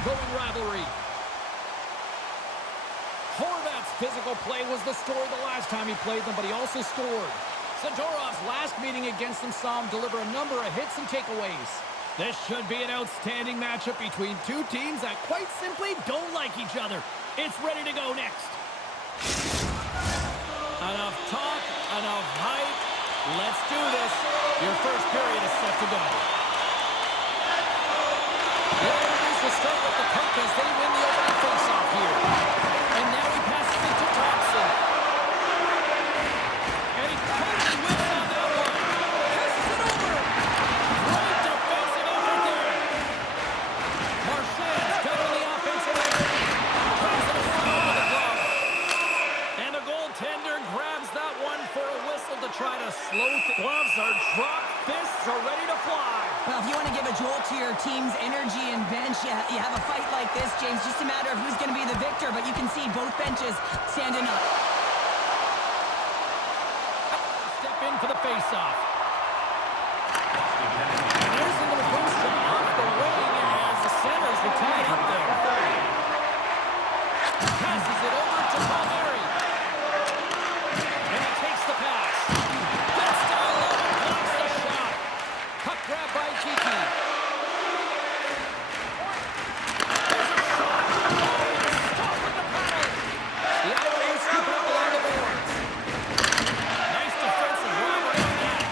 ongoing rivalry. Horvat's physical play was the story the last time he played them, but he also scored. Zadorov's last meeting against them saw him deliver a number of hits and takeaways. This should be an outstanding matchup between two teams that quite simply don't like each other. It's ready to go next. Enough talk, enough hype. Let's do this. Your first period is set to go. The Islanders will start with the puck as they win the opening faceoff here. And now he passes it to Thompson. And he totally wins on that one. Passes it over. Great defensive effort there. Marchand's got on the offensive end. Tries to slide with the glove. And the goaltender grabs that one for a whistle to try to slow. Gloves are dropped. Fists are ready to fly. Well, if you want to give a jolt to your team's energy and bench, you have a fight like this, James. Just a matter of who's going to be the victor, but you can see both benches standing up. Step in for the face-off. And there's a little boost from off the wing as the centers were tied up there. Passes it over to Palmieri. And he takes the pass. Gets down low and blocks the shot. Puck grab by Kiki. There's a shot. Oh, stop with the paddle. The Islanders scoop it up along the boards. Nice defensive robbery on that.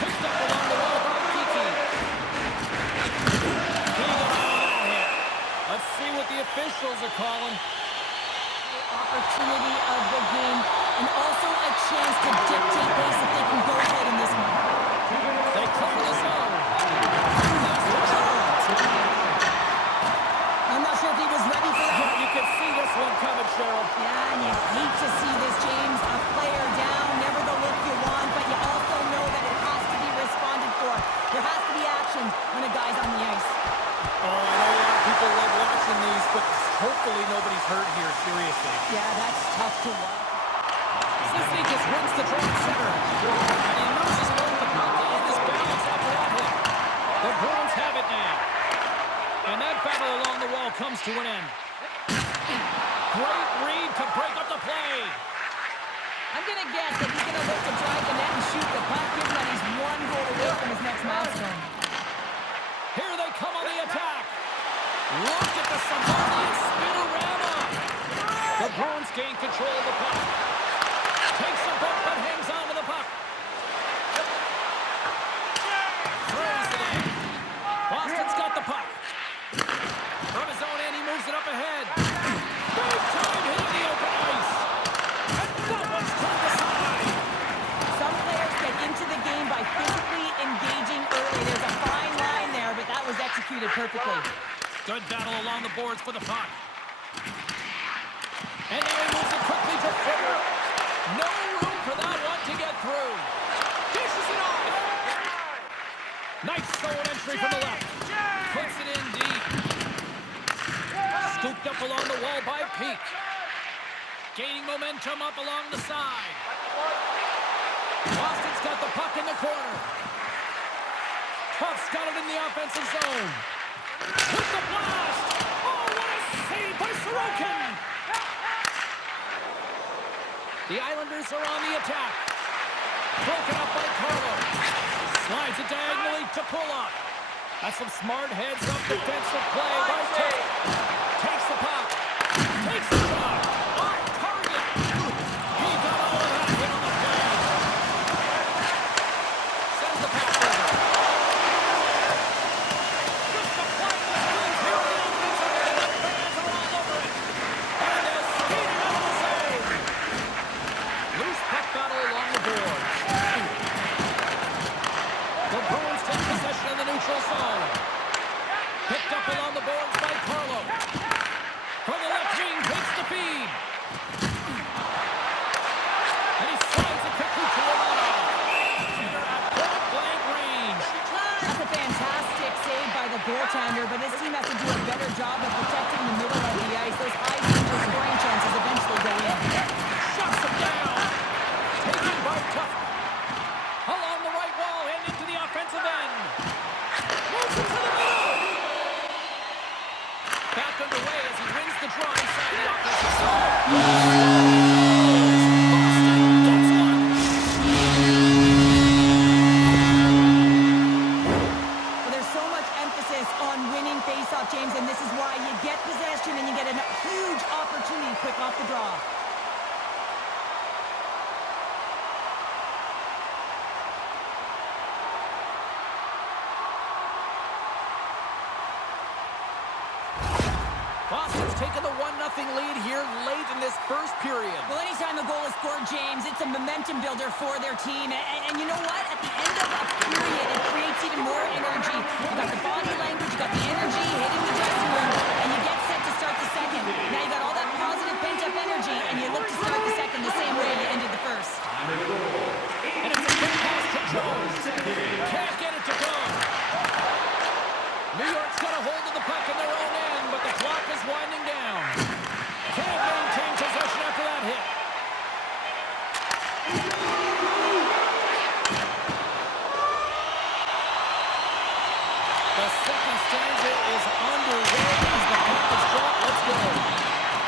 Picked up along the wall by Kiki. He got all that hit. Let's see what the officials are calling. Opportunity of the game, and also a chance to dictate pace if they can go ahead in this one. They clear the zone. That's the chance. I'm not sure if he was ready for that. You can see this one coming, Cheryl. Yeah, and you hate to see this, James. A player down, never the look you want, but you also know that it has to be responded for. There has to be action when a guy's on the ice. Oh, I know a lot of people love watching these, but hopefully nobody's hurt here, seriously. Yeah, that's tough to watch. Sisnikas wins the draw center. And he loses both the puck and his balance after that hit. The Bruins have it now. And that battle along the wall comes to an end. Great read to break up the play. I'm going to guess that he's going to look to drive the net and shoot the puck, given that he's one goal away from his next milestone. Here they come on the attack. Look at the Somalian spinorama. The Bruins gain control of the puck. Takes the puck but hangs on to the puck. Throws it in. Boston's got the puck. From his own end, he moves it up ahead. Big time hit in the open ice. And that one's turned aside. Some players get into the game by physically engaging early. There's a fine line there, but that was executed perfectly. Good battle along the boards for the puck. And now he moves it quickly to Fritter. No room for that one to get through. Dishes it off. Nice throw entry from the left. Puts it in deep. Scooped up along the wall by Peak. Gaining momentum up along the side. Boston's got the puck in the corner. Tuff's got it in the offensive zone. With the blast! Oh, what a save by Sorokin! The Islanders are on the attack. Broken up by Carlo. Slides it diagonally to Pulock. That's some smart heads-up defensive play by Tate. Takes the puck. Takes the shot. Off target. He got all of that hit on the play. Sends the pass over. Just the play of the Bruins here in the offensive end. The fans are all over it. And they're skating out of the zone. Loose puck battle along the boards. The Bruins take possession of the neutral zone. Picked up along the boards by Carlo. From the left wing, takes the feed. And he slides it quickly to Romano. Center at point-blank range. That's a fantastic save by the goaltender, but his team has to do a better job of protecting the middle of the ice. Those high-danger scoring chances eventually go in. Shuts him down. Taken by Tuff. Along the right wall and into the offensive end. Moves it to the middle. Boston gets one. Well, there's so much emphasis on winning face-off, James, and this is why you get possession and you get a huge opportunity quick off the draw. Boston's taken the 1-0 lead here late in this first period. Well, anytime a goal is scored, James, it's a momentum builder for their team. And you know what? At the end of a period, it creates even more energy. You got the body language, you got the energy hitting the dressing room, and you get set to start the second. Now you got all that positive pent-up energy, and you look to start the second the same way you ended the first. And it's a quick pass to Jones. Can't get it to go. New York's got a hold of the puck in their own end, but the clock is winding down. Can't maintain possession after that hit. The second stanza is underway as the puck is dropped. Let's go.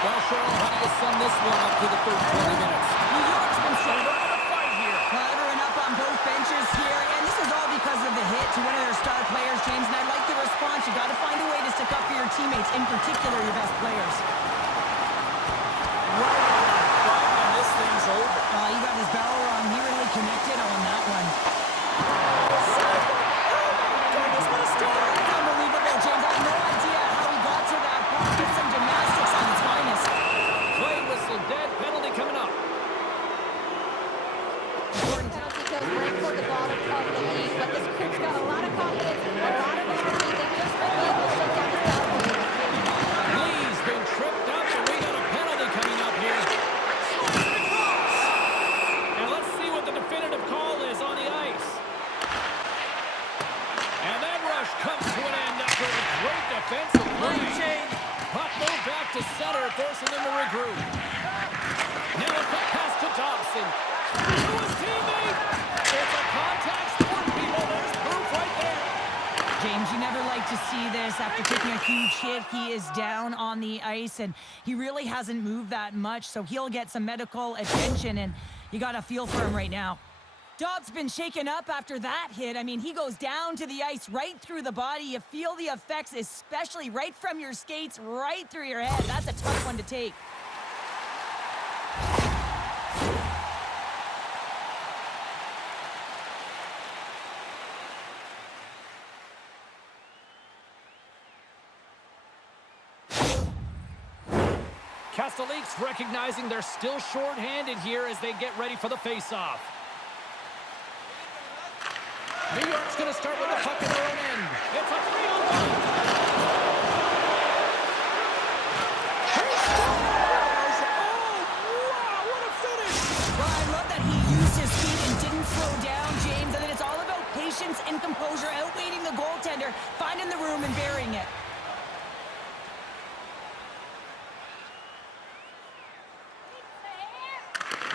Well, Cheryl, how do you sum this one up to the first 20 minutes? New York's been They're in a fight here. covering up on both benches here, and this is all because of the hit to one of their star players, James, and I like the response. You got to find a way to stick up for your teammates, in particular your best players. Right on that button, and this thing's over. You got his barrel wrong. He really connected on that one. That's unbelievable, James. I have no idea how he got to that point. It's some gymnastics on its finest. Play whistle dead. Penalty coming up. Jordan County goes right toward the bottom of the league, but this group's got a lot of confidence, a lot of energy. They just might be able to shut down this battle. Lee's been tripped up, and we got a penalty coming up here. And let's see what the definitive call is on the ice. And that rush comes to an end after a great defensive play. Puck moved back to center, forcing them to regroup. Now a quick pass to Dobson. To his teammate. It's a contact sport, people. There's proof right there. James, you never like to see this. After taking a huge hit, he is down on the ice, and he really hasn't moved that much, so he'll get some medical attention, and you got to feel for him right now. Dobbs been shaken up after that hit. I mean, he goes down to the ice right through the body. You feel the effects, especially right from your skates, right through your head. That's a tough one to take. Castellique's recognizing they're still short-handed here as they get ready for the face-off. New York's going to start with the puck in their own end. It's a 3-on-1. He scores! Oh, wow, what a finish! Well, I love that he used his feet and didn't slow down, James. And then it's all about patience and composure, outweighing the goaltender, finding the room and burying it.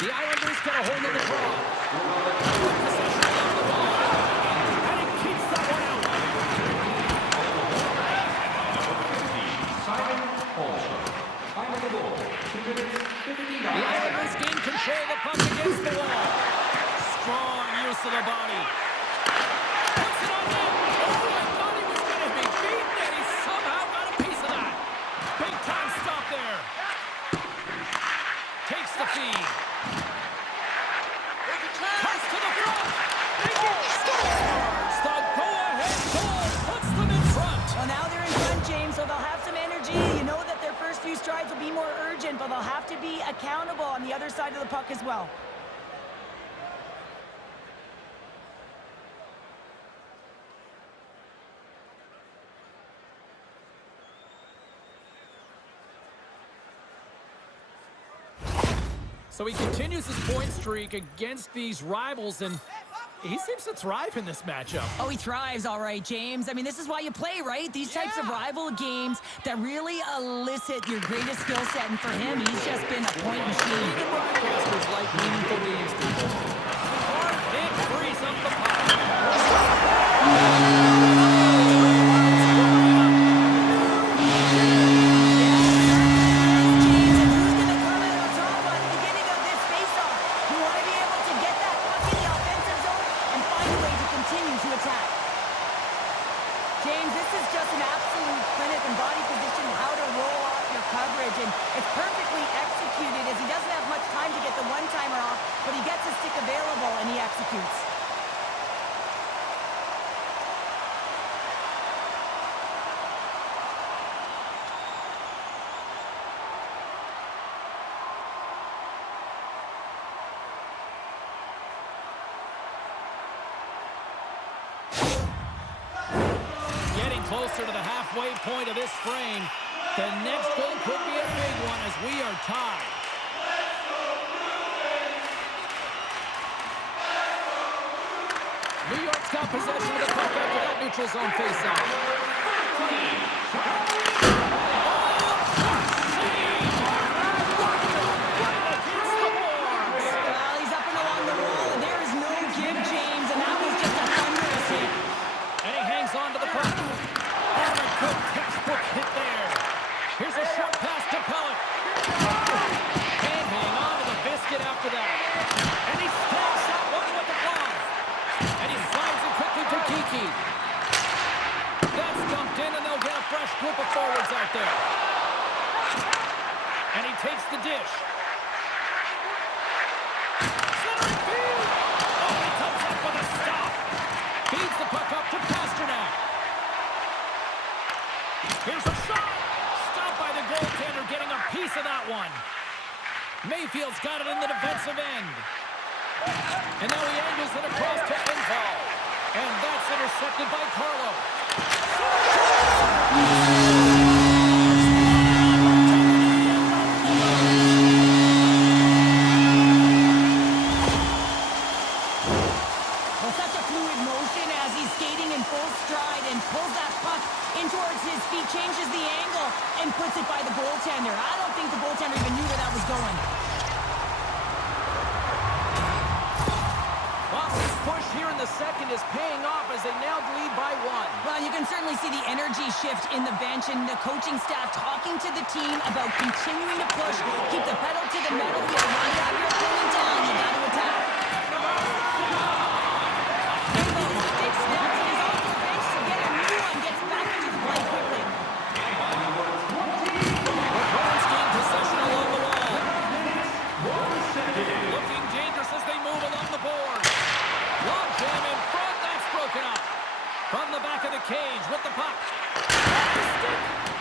The Islanders get a hold of the draw. Possession along the wall. And he keeps that one out. The Islanders gain control of the puck against the wall. Strong use of the body. Puts it on net. Oh, I thought he was going to be beaten, and he somehow got a piece of that. Big time stop there. Takes the feed. Cuts to the front. Scores! The go-ahead goal puts them in front. Well, now they're in front, James, so they'll have some energy. You know that their first few strides will be more urgent, but they'll have to be accountable on the other side of the puck as well. So he continues his point streak against these rivals, and he seems to thrive in this matchup. Oh, he thrives, all right, James. I mean, this is why you play, right? These types of rival games that really elicit your greatest skill set, and for him, he's just been a point machine. Even broadcasters like meaningful games, people. Hard hit frees up the puck. James, and who's going to come out James, this is just an absolute clinic in body position, how to roll off your coverage, and it's perfectly executed as he doesn't have much time to get the one-timer off, but he gets his stick available and he executes. Closer to the halfway point of this frame. The next goal could be a big one as we are tied. New York's got possession of the puck after that neutral zone faceoff. Well, he's up and along the wall, and there is no give, James, and that was just a thunderous hit. And he hangs on to the puck. Good textbook hit there. Here's a short pass to Pellet. Can't hang on to the biscuit after that. And he stabs that one with the glove. And he slides it quickly to Kiki. That's dumped in, and they'll get a fresh group of forwards out there. And he takes the dish. Centering field. Oh, he comes up with a stop. Feeds the puck up to Pasternak. Here's a shot! Stopped by the goaltender, getting a piece of that one. Mayfield's got it in the defensive end. And now he angles it across to Engvall. And that's intercepted by Carlo. Well, such a fluid motion as he's skating in full stride and pulls that puck in towards his feet, changes the angle, and puts it by the goaltender. I don't think the goaltender even knew where that was going. Boston's push here in the second is paying off as they now lead by one. Well, you can certainly see the energy shift in the bench and the coaching staff talking to the team about continuing to push, keep the pedal to the metal. When you have your opponent down, you got to attack. Stick snaps and is off the bench to get a new one, gets back into the play quickly. Bruins gain possession along the wall. Looking dangerous as they move along the board. Long jam in front, that's broken up. From the back of the cage with the puck.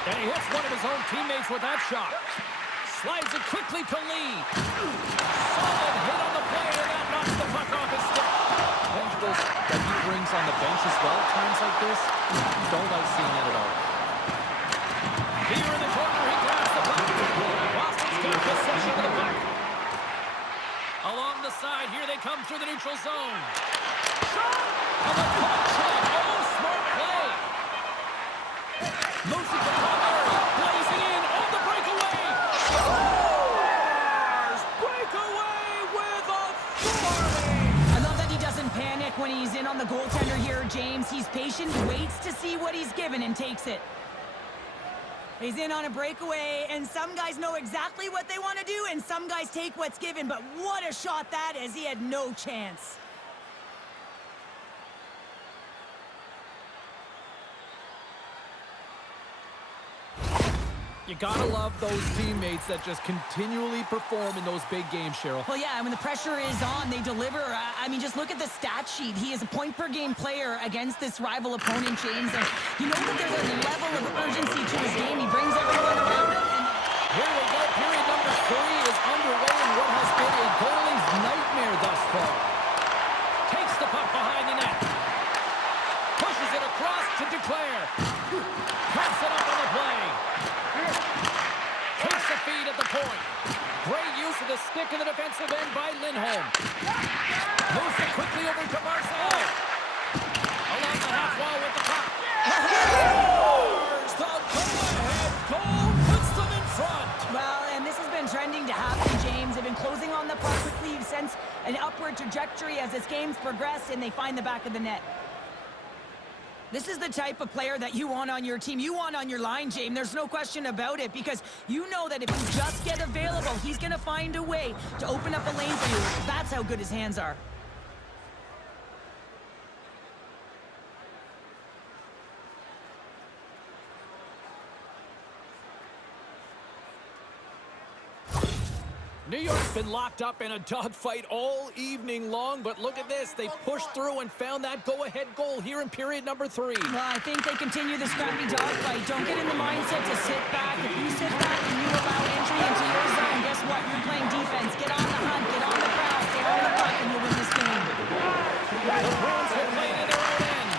And he hits one of his own teammates with that shot. Slides it quickly to Lee. Solid hit on the play, and that knocks the puck off his stick. Vengeful that he brings on the bench as well at times like this. Don't like seeing that at all. Here in the corner, he grabs the puck. Boston's got possession of the puck. Along the side, here they come through the neutral zone. Shot! And the puck check. Oh, smart play. Moves it to Palmieri. Blazing in on the breakaway. Scores! Breakaway with authority. I love that he doesn't panic when he's in on the goaltender here, James. He's patient, waits to see what he's given, and takes it. He's in on a breakaway, and some guys know exactly what they want to do, and some guys take what's given, but what a shot that is. He had no chance. You gotta love those teammates that just continually perform in those big games, Cheryl. Well, yeah, when the pressure is on, they deliver. I mean, just look at the stat sheet. He is a point-per-game player against this rival opponent, James, and you know that there's a level of urgency to his game. He brings everyone around him. And here we go. Period number 3 is underway in what has been a goalie's nightmare thus far. Takes the puck behind the net. Pushes it across to Declare. Cuts it up on the play. Takes the feed at the point. Great use of the stick in the defensive end by Lindholm. Moves it quickly over to Barzal. Along the half wall with the puck. Scores! The go-ahead goal puts them in front. well, and this has been trending to happen, James. They've been closing on the puck quickly. You've sensed an upward trajectory as this game's progressed, and they find the back of the net. This is the type of player that you want on your team. You want on your line, James. There's no question about it, because you know that if you just get available, he's going to find a way to open up a lane for you. That's how good his hands are. New York's been locked up in a dogfight all evening long, but look at this. They pushed through and found that go-ahead goal here in period number 3. Well, I think they continue the scrappy dogfight. Don't get in the mindset to sit back. If you sit back and you allow entry into your zone, guess what? You're playing defense. Get on the hunt, get on the prowl, stay on the puck, and you'll win this game. The Bruins will play it in their own end.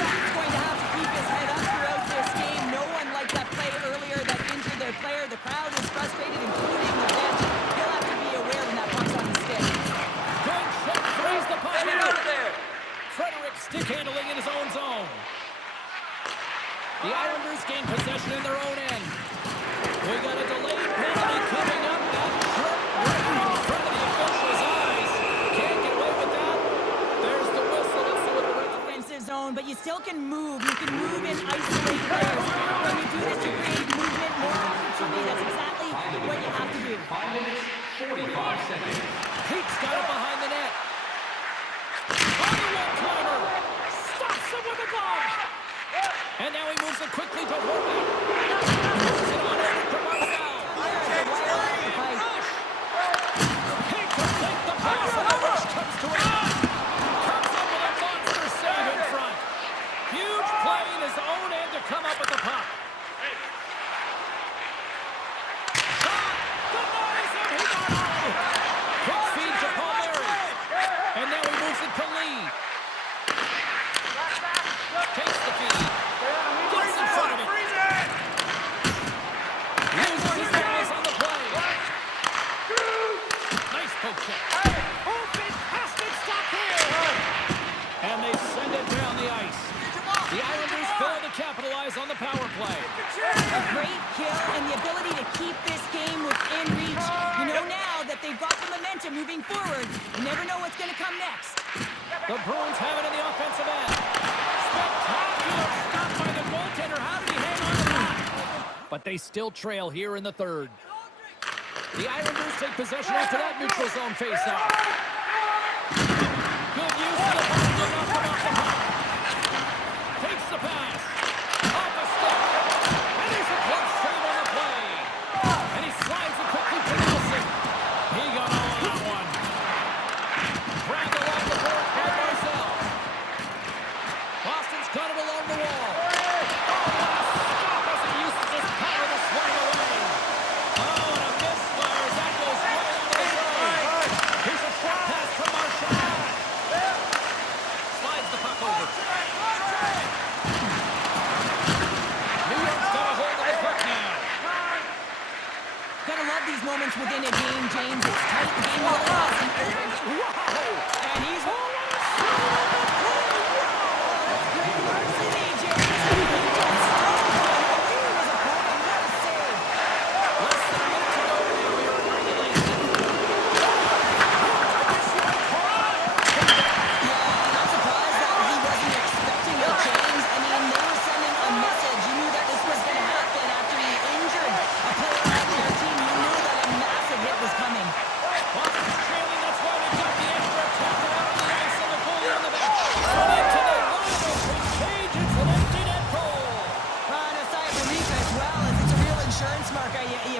That's going to have to keep his head up throughout this game. No one liked that play earlier that injured their player. The crowd is frustrated, including the bench. He'll have to be aware when that puck's on the stick. Good check, throws the puck out of there. Frederick stick handling in his own zone. The Islanders gain possession in their own end. We got a delayed penalty coming up. That trip right in front of the official's eyes. Can't get away with that. There's the whistle. Let's see what the referee. Offensive zone, but you still can move. You can move and isolate players. When you do this, you create movement, more opportunity. That's exactly what you have to do. 5 minutes, 45 seconds. Pete's got it behind the net. On the one-timer. Stops him with a glove. And now he moves it quickly to Horvath. Moves it on over to Marcel. Rush. He complete the pass, and the rush comes to him. Comes up with a monster save in front. Huge play in his own end to come up with the puck. Shot. Denies him. He got on. Quick feed to Palmieri. And now he moves it to Lee. Takes the feed. Gets in front of it. Uses his guys on the play. Nice poke check. Oh, fantastic stop here. And they send it down the ice. The Islanders fail to capitalize on the power play. A great kill and the ability to keep this game within reach. You know now that they've got the momentum moving forward. You never know what's going to come next. The Bruins have it in the offensive end. Spectacular stop by the goaltender. How did he hang on to that? But they still trail here in the third. The Islanders take possession after that neutral zone faceoff. Good use of the puck. Good enough to knock the puck. Takes the pass. Off a stick. And there's a close save on the play. And he slides it quickly to Nelson. He got all of that one. Grabbed along the board by Marcel. Boston's got it along the wall. Oh, what a stop as he uses his power to swing away. Oh, and a misfire as that goes right out of the zone. Here's a short pass from Marchand. Slides the puck over. New York's got a hold of the puck now. Gotta love these moments within a game, James. It's tight. The game really has. And he's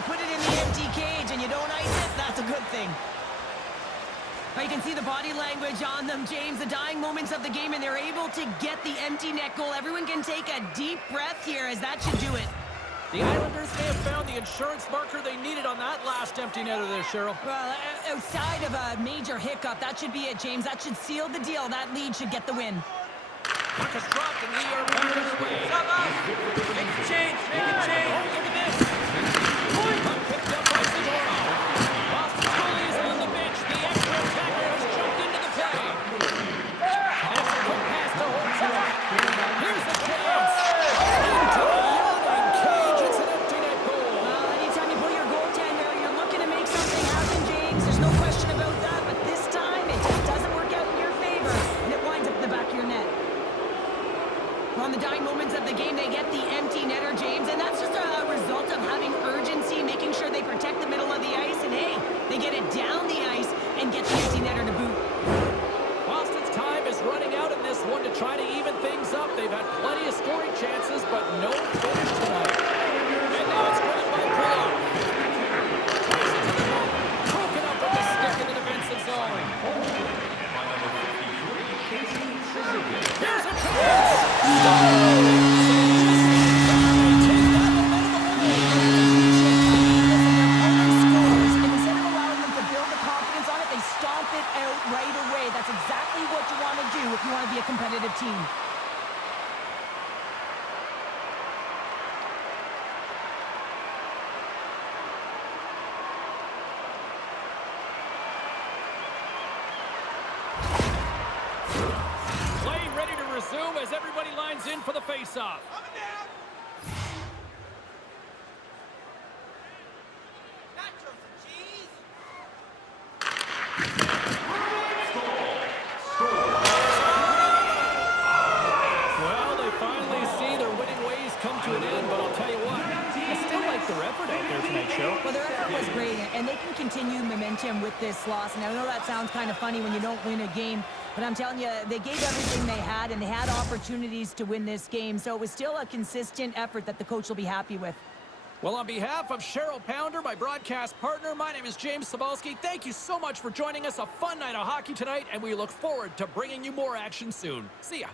you put it in the empty cage and you don't ice it, that's a good thing. Well, you can see the body language on them, James, the dying moments of the game, and they're able to get the empty net goal. Everyone can take a deep breath here, as that should do it. The Islanders may have found the insurance marker they needed on that last empty netter there, Cheryl. Well, outside of a major hiccup, that should be it, James. That should seal the deal. That lead should get the win. Puck is dropped and we are back away. Make a change, make a change. Oh, look at this. Puck picked up by Zadorov. Boston's goalie is on the bench. The extra attacker has jumped into the play. And it's a quick pass to Horvath. Here's a chance. Into the yawning cage. It's an empty net goal. Anytime you pull your goaltender, you're looking to make something happen, James. There's no question about that. But this time, it just doesn't work out in your favor. And it winds up in the back of your net. On the dying moments of the game, they get the empty netter, James, and that's just a result of having urgency, making sure they protect the middle of the ice, and hey, they get it down the ice and get the empty netter to boot. Boston's time is running out in this one to try to even things up. They've had plenty of scoring chances, but no finish tonight. That's exactly what you want to do if you want to be a competitive team. Play ready to resume as everybody lines in for the face-off. Well, they finally see their winning ways come to an end, but I'll tell you what, I still like their effort out there tonight, Cheryl. Well, their effort was great, and they can continue momentum with this loss. And I know that sounds kind of funny when you don't win a game, but I'm telling you, they gave everything they had, and they had opportunities to win this game. So it was still a consistent effort that the coach will be happy with. Well, on behalf of Cheryl Pounder, my broadcast partner, my name is James Cebulski. Thank you so much for joining us. A fun night of hockey tonight, and we look forward to bringing you more action soon. See ya.